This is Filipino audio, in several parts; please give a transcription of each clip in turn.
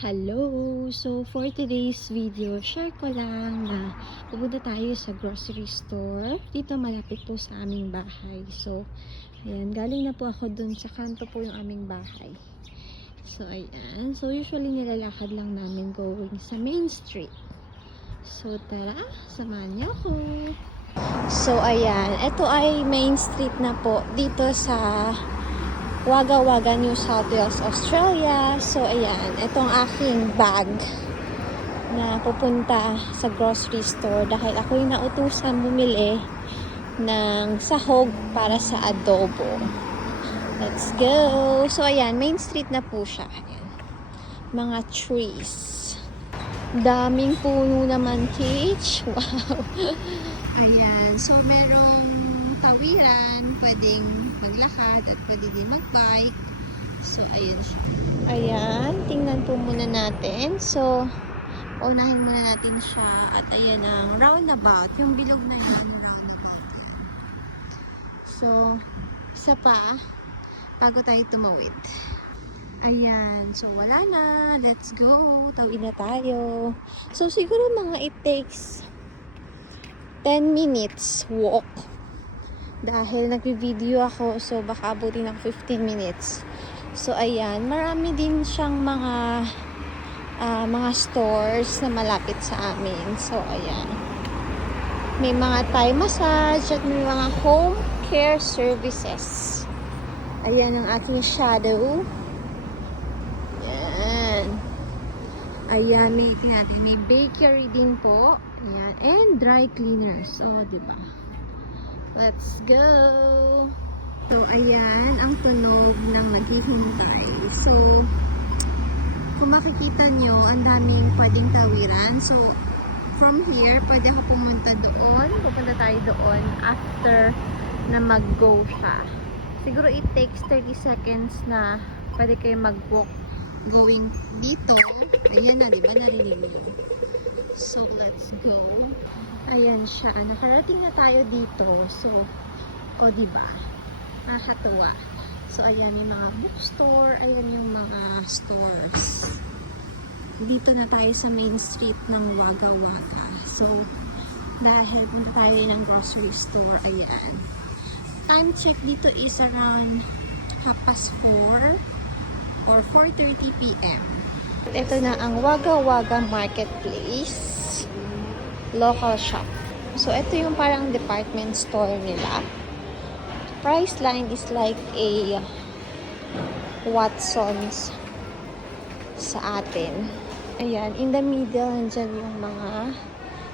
Hello! So, for today's video, share ko lang na pupunta tayo sa grocery store. Dito malapit po sa aming bahay. So, ayan, galing na po ako dun sa kanto po yung aming bahay. So, ayan. So, usually nilalakad lang namin going sa main street. So, tara, samahan niyo ako. So, ayan. Ito ay main street na po dito sa Wagga Wagga, New South Wales, Australia. So, ayan. Itong aking bag na pupunta sa grocery store dahil ako yung nautusan bumili ng sahog para sa adobo. Let's go! So, ayan. Main street na po siya. Ayan. Mga trees. Daming puno naman, Kich. Wow! Ayan. So, merong tawiran, pwedeng maglakad at pwede din magbike. So, ayun siya. Ayan, tingnan po muna natin. So, unahin muna natin siya. At ayan ang roundabout. Yung bilog na yun. So, isa pa, bago tayo tumawid. Ayan, so wala na. Let's go. Tawid na tayo. So, siguro mga it takes 10 minutes walk dahil nagvi-video ako so baka abutin ng 15 minutes. So ayan. Marami din siyang mga ah, mga stores na malapit sa amin. So ayan. May mga Thai massage at may mga home care services. Ayan ang aking shadow. Ayan. May, natin, may bakery din po. Ayan. And dry cleaners. Oh diba Let's go! So, ayan ang tunog ng naghihintay. So, kung makikita nyo, ang daming pwedeng tawiran. So, from here, pwede ako pumunta doon. Pupunta tayo doon after na mag-go siya. Siguro it takes 30 seconds na pwede kayo mag-walk going dito. Ayan na, di ba? Narinig. So, let's go. Ayan siya. Nakarating na tayo dito. So, o di ba? Nakakatuwa. So, ayan yung mga bookstore. Ayan yung mga stores. Dito na tayo sa main street ng Wagga Wagga. So, dahil punta tayo ng grocery store. Ayan. Time check dito is around half past 4 or 4.30 p.m. Ito na ang Wagga Wagga Marketplace local shop. So, ito yung parang department store nila. Price line is like a Watson's sa atin. Ayan, in the middle, nandyan yung mga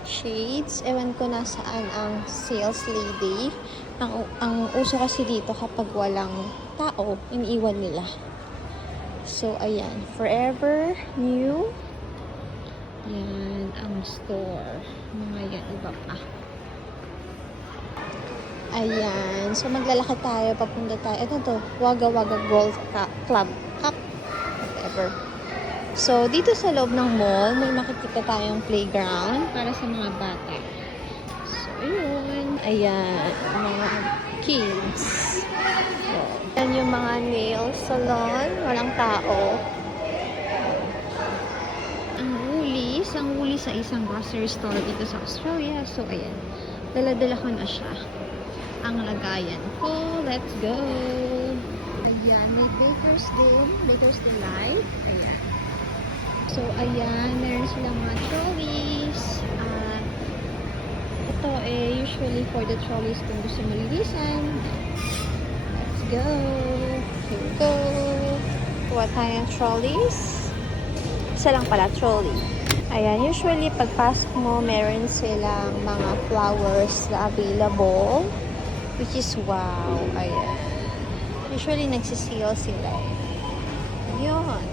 shades. Ewan ko na saan ang sales lady. Ang, ang uso kasi dito kapag walang tao, iniiwan nila. So, ayan. Forever New. Yan ang store. Mga yan, iba pa. Ayan. So, maglalakad tayo. Papunta tayo. Ito to. Waga Waga Golf Club. Cup. Whatever. So, dito sa loob ng mall, may makikita tayong playground para sa mga bata. So, yun. Ayan. Mga kids. So, yan yung mga nail salon. Walang tao. Ang Woolies. Ang Woolies sa isang grocery store dito sa Australia. So, ayan. Dala-dala ko na siya. Ang lagayan ko. Let's go! Ayan. May bakers din. Bakers Delight. Ayan. So, ayan. Meron silang mga trolleys. At ito eh, usually for the trolleys kung gusto mo. Let's go! Here we go! Kuha tayo ng trolleys. Isa lang pala, trolley. Ayan, usually pagpasok mo, meron silang mga flowers na available. Which is wow. Ayan. Usually nagsisale sila eh. Yun.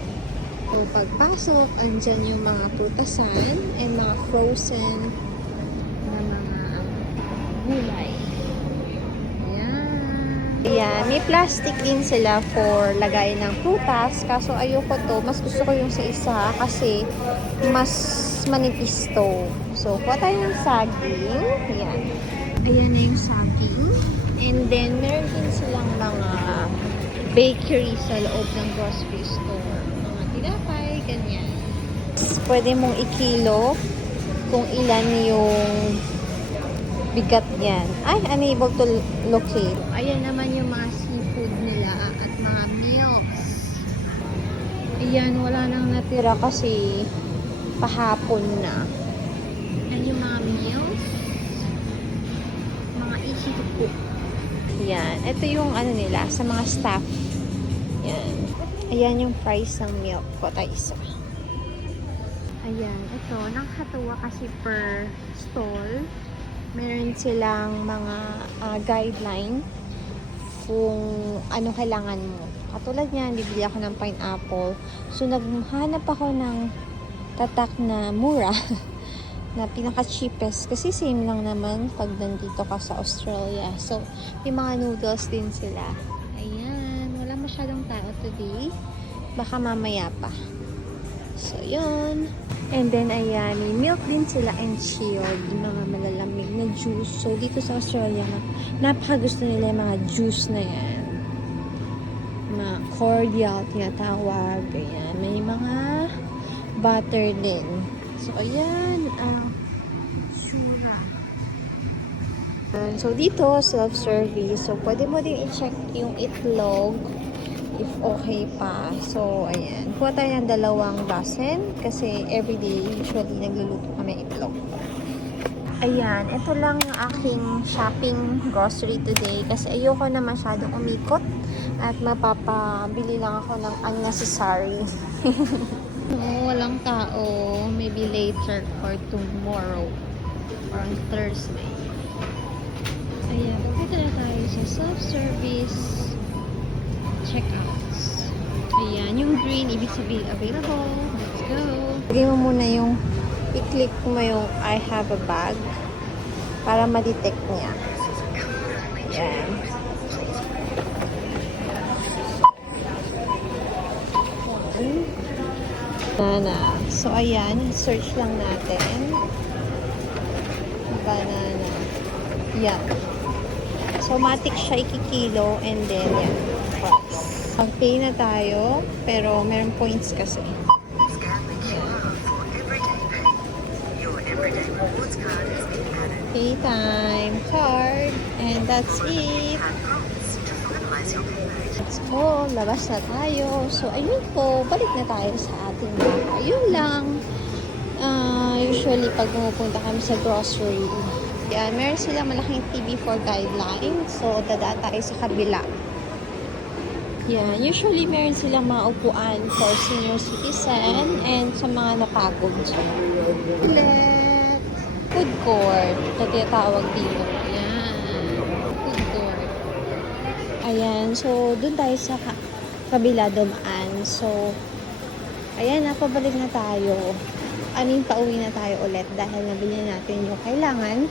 So, pagpasok, andyan yung mga prutasan and mga frozen May plastic din sila for lagay ng prutas. Kaso ayoko to. Mas gusto ko yung sa isa kasi mas manipis to. So, kuha tayo ng saging. Ayan. Ayan na yung saging. And then, meron din silang mga bakery sa loob ng grocery store. Mga tinapay, ganyan. pwede mong ikilo kung ilan yung bigat niyan. Ay, unable to locate. Ayan naman yung mga seafood nila at mga meals. Ayan, wala nang natira kasi pahapon na. Ayan yung mga meals. Mga easy to cook. Yan. Ito yung ano nila sa mga staff. Yan. Ayan yung price ng milk ko. Tayo isa. Ayan. Ito, nakakatuwa kasi per stall. Meron silang mga ah, guideline kung ano kailangan mo. Katulad niyan, bibili ako ng pineapple. So, naghanap ako ng tatak na mura na pinaka-cheapest kasi same lang naman pag nandito ka sa Australia. So, may mga noodles din sila. Ayan, wala masyadong tao today. Baka mamaya pa. So, yun. And then, ayan, may milk din sila and chilled, yung mga malalamig na juice. So, dito sa Australia, napaka gusto nila yung mga juice na yan. Mga cordial, tinatawag. Ayan, may mga butter din. So, ayan, ah, sura. So, dito, self-service. So, pwede mo din i-check yung itlog if okay pa. So, ayan. Kuha tayo ng dalawang dozen kasi everyday usually nagluluto kami itlog. Ayan, ito lang yung aking shopping grocery today kasi ayoko na masyadong umikot at mapapabili lang ako ng unnecessary. Oo, walang tao. Maybe later or tomorrow or on Thursday. Ayan, dito na tayo sa self-service checkouts. Ayan, yung green, ibig sabihin available. Let's go. Lagay mo muna yung, i-click mo yung I have a bag para ma-detect niya. Ayan. Banana. So, ayan, search lang natin. Banana. Yan. So, matik siya ikikilo and then. Price. Mag-pay na tayo, pero meron points kasi. Pay time, card, and that's it. Let's go, labas na tayo. So, ayun po, balik na tayo sa ating bahay. Ayun lang. Ah, usually, pag pumupunta kami sa grocery, yan, meron silang malaking TV for guidelines. So, dadaan tayo sa kabila. Yan, usually meron silang mga upuan for senior citizen and sa mga napagod. Let food court. Ito tinatawag dito. Yan. Food court. Ayan. So, dun tayo sa ka- kabila dumaan. So, ayan, napabalik na tayo. I mean, pauwi na tayo ulit dahil nabili na natin yung kailangan.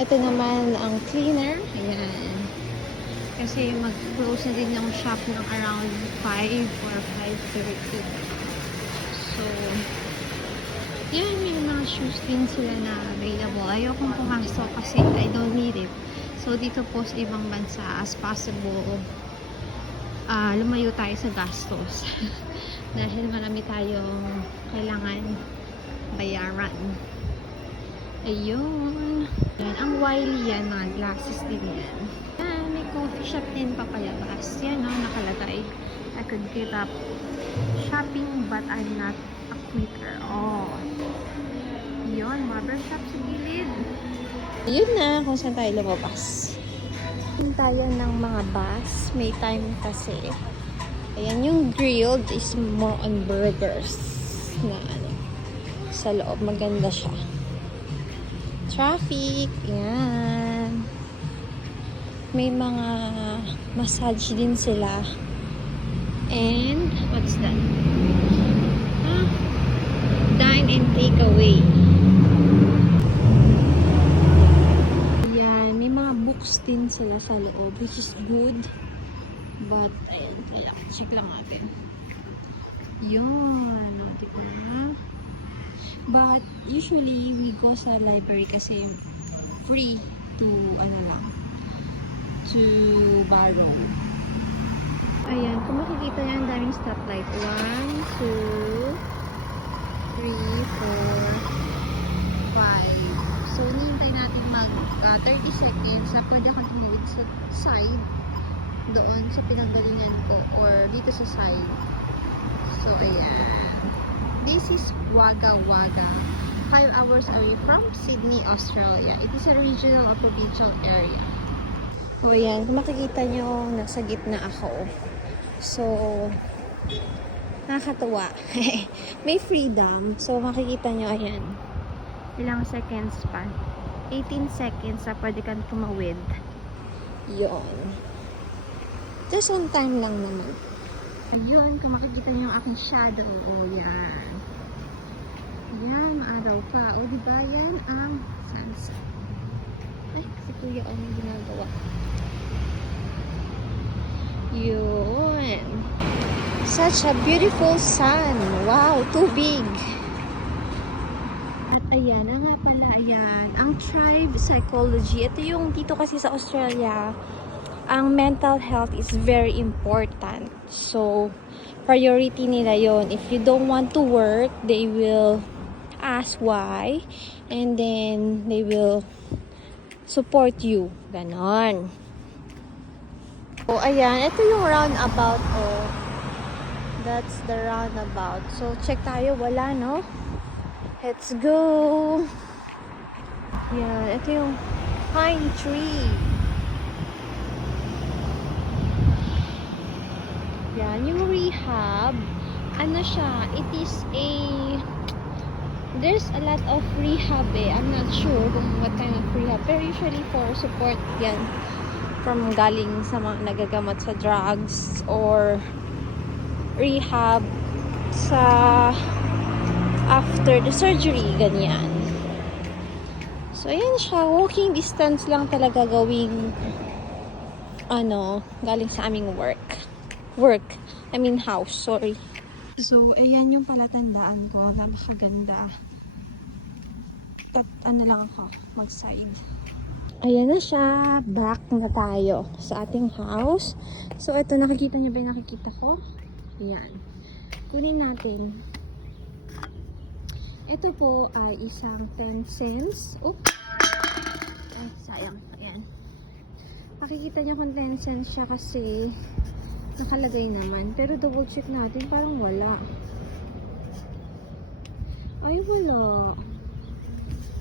Ito naman ang cleaner. Ayan. Kasi mag-close na din yung shop ng around 5 or 5.30. So, yan, may mga shoes din sila na available. Ayokong pumasok kasi I don't need it. So, dito po sa ibang bansa, as possible, ah lumayo tayo sa gastos. Dahil marami tayong kailangan bayaran. Ayun. Yan, ang Wiley yan, mga glasses din yan. Yan, may coffee shop din papalabas. Yan, no, nakalagay. I could give up shopping but I'm not a quitter. Oh. Yun, barber shop sa gilid. Yun na, kung saan tayo lumabas. Yun tayo ng mga bus. May time kasi. Ayan, yung grilled is more on burgers. Na ano, sa loob. Maganda siya. Traffic. Yan. May mga massage din sila. And, what's that? Huh? Dine and take away. Yan, may mga books din sila sa loob, which is good. But, ayan, kailangan check lang natin. Yun, o, ba? But usually, we go sa library kasi free to, ano lang, to borrow. Ayan, kung makikita niya ang daming stoplight. 1, 2, 3, 4, 5. So, hinihintay natin mag ah, uh, 30 seconds na pwede akong tumawid sa side doon sa pinagalingan ko or dito sa side. So, ayan. This is Wagga Wagga. 5 hours away from Sydney, Australia. It is a regional or provincial area. O yan, kung makikita nyo, nasa gitna ako. So, nakakatuwa. May freedom. So, makikita nyo, ayan. Ilang seconds pa. 18 seconds na pwede kang tumawid. Yon. Just on time lang naman. Ayun, kung makikita nyo yung aking shadow. O, yan. Yan, maaraw pa. O, diba yan ang sunset. Ay, si Kuya o may ginagawa. Yun. Such a beautiful sun. Wow, too big. At ayan, ang nga pala, ayan, ang tribe psychology. Ito yung dito kasi sa Australia, ang mental health is very important. So, priority nila yon. If you don't want to work, they will ask why. And then, they will support you. Ganon. So, ayan, ito yung roundabout, oh. That's the roundabout. So, check tayo. Wala, no? Let's go! Yan, ito yung pine tree. Yan, yung rehab, ano siya, it is a, there's a lot of rehab eh. I'm not sure kung what kind of rehab. Pero usually for support yan from galing sa mga nagagamot sa drugs or rehab sa after the surgery, ganyan. So, ayan siya. Walking distance lang talaga gawing ano, galing sa aming work. Work. I mean house, sorry. So, ayan yung palatandaan ko. Napakaganda. At ano lang ako, mag-side. Ayan na siya. Back na tayo sa ating house. So, ito, nakikita niyo ba yung nakikita ko? Ayan. Kunin natin. Ito po ay isang 10 cents. Oh! Ay, sayang. Ayan. Makikita niyo kung 10 cents siya kasi nakalagay naman. Pero double check natin, parang wala. Ay, wala.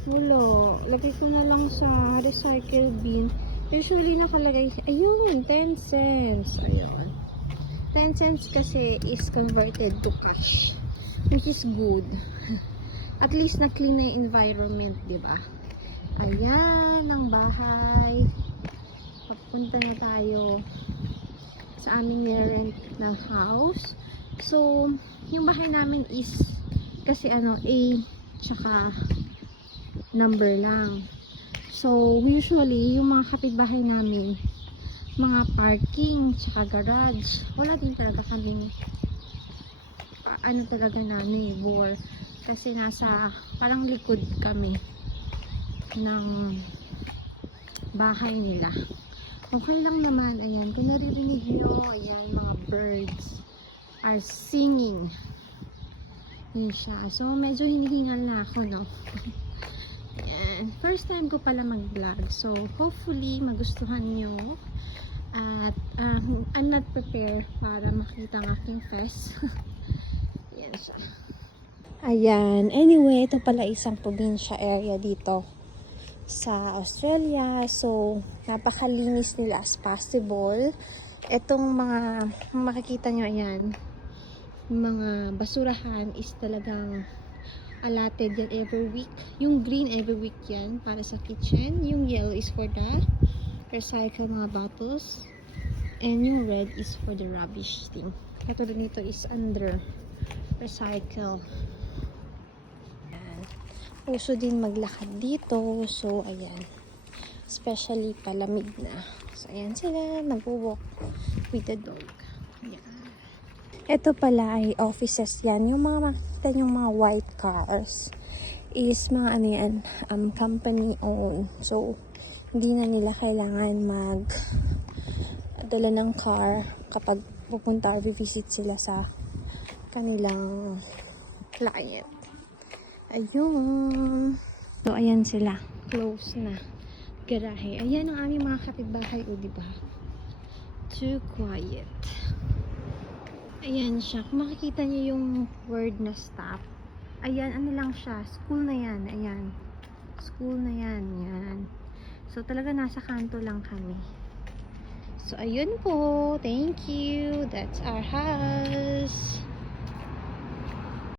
Wala. Lagay ko na lang sa recycle bin. Usually nakalagay, ayun, 10 cents. Ayun. 10 cents kasi is converted to cash. Which is good. At least na-clean na yung environment, di ba? Ayan, ang bahay. Papunta na tayo sa aming rent na house. So, yung bahay namin is kasi ano, A tsaka number lang. So, usually, yung mga kapitbahay namin, mga parking, tsaka garage, wala din talaga kaming pa- ano talaga na neighbor. Kasi nasa, parang likod kami ng bahay nila. Okay lang naman, ayan. Kung naririnig nyo, ayan, mga birds are singing. Yun siya. So, medyo hinihingal na ako, no? ayan. First time ko pala mag-vlog. So, hopefully, magustuhan nyo. At, ah, I'm not prepared para makita ang aking face. Yan siya. Ayan. Anyway, ito pala isang probinsya area dito sa Australia. So, napakalinis nila as possible. Itong mga makikita nyo, ayan, mga basurahan is talagang allotted yan every week. Yung green every week yan para sa kitchen. Yung yellow is for the recycle mga bottles. And yung red is for the rubbish thing. Katulad nito is under recycle. Uso din maglakad dito. So, ayan. Especially palamig na. So, ayan sila. Nag-walk with the dog. Ayan. Ito pala ay offices yan. Yung mga makikita yung mga white cars is mga ano yan, um, company owned. So, hindi na nila kailangan mag dala ng car kapag pupunta or visit sila sa kanilang client. Ayun. So, ayan sila. Close na. garahe. Ayan ang aming mga kapitbahay, o diba? Too quiet. Ayan siya. Kung makikita niyo yung word na stop, ayan, ano lang siya. School na yan. Ayan. School na yan. Yan. So, talaga nasa kanto lang kami. So, ayun po. Thank you. That's our house.